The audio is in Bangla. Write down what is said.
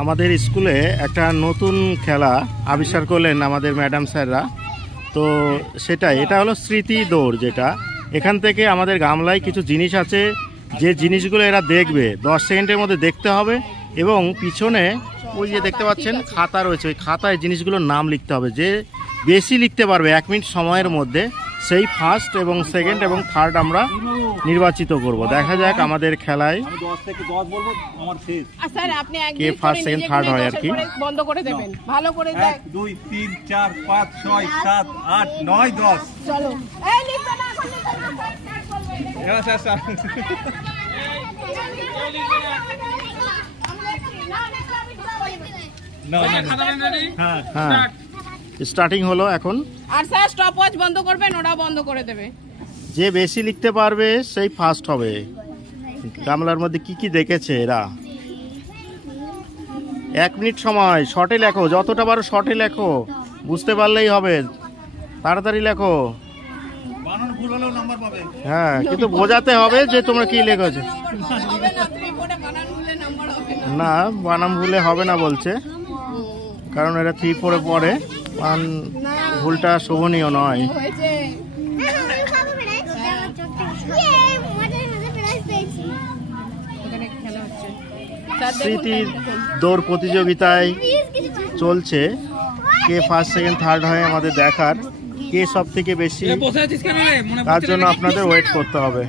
আমাদের স্কুলে একটা নতুন খেলা আবিষ্কার করলেন আমাদের ম্যাডাম স্যাররা। তো সেটাই, এটা হলো স্মৃতি দৌড়। যেটা এখান থেকে আমাদের গামলায় কিছু জিনিস আছে, যে জিনিসগুলো এরা দেখবে 10 সেকেন্ডের মধ্যে দেখতে হবে, এবং পিছনে ওই যে দেখতে পাচ্ছেন খাতা রয়েছে, ওই খাতায় জিনিসগুলোর নাম লিখতে হবে। যে বেশি লিখতে পারবে 1 মিনিট সময়ের মধ্যে, সেই ফার্স্ট এবং সেকেন্ড এবং থার্ড আমরা নির্বাচিত করব। দেখা যাক আমাদের খেলায় কে ফার্স্ট সেকেন্ড থার্ড হয় আর কি। বন্ধ করে দেবেন ভালো করে। 1 2 3 4 5 6 7 8 9 10। চলো এই লিখবে না, এখন হ্যাঁ, স্টার্টিং হলো এখন। আর স্যার স্টপ ওয়াচ বন্ধ করবেন, ওটা বন্ধ করে দেবে। যে বেশি লিখতে পারবে সেই ফার্স্ট হবে। গামলার মধ্যে কি কি দেখেছে এরা। 1 মিনিট সময়, শর্টে লেখো, যতটা পারো শর্টে লেখো, বুঝতে পারলেই হবে। তাড়াতাড়ি লেখো। বানান ভুল হলেও নাম্বার পাবে। হ্যাঁ, কিন্তু বোঝাতে হবে যে তোমরা কি লেখেছো। হবে না, তুমি বোর্ডে বানান ভুলে নাম্বার হবে না। না, বানাম ভুলে হবে না বলছে, কারণ এরা 3-4-এ পড়ে। ভুলটা শোভনীয় নয়। হয়েছে। এখানে খেলা হচ্ছে। স্যার দেখুন স্মৃতি টাইমটা কোন। দৌড় প্রতিযোগিতায় চলছে। কে ফার্স্ট সেকেন্ড থার্ড হয় আমাদের দেখার, কে সব থেকে বেশি, তার জন্য আপনাদের ওয়েট করতে হবে।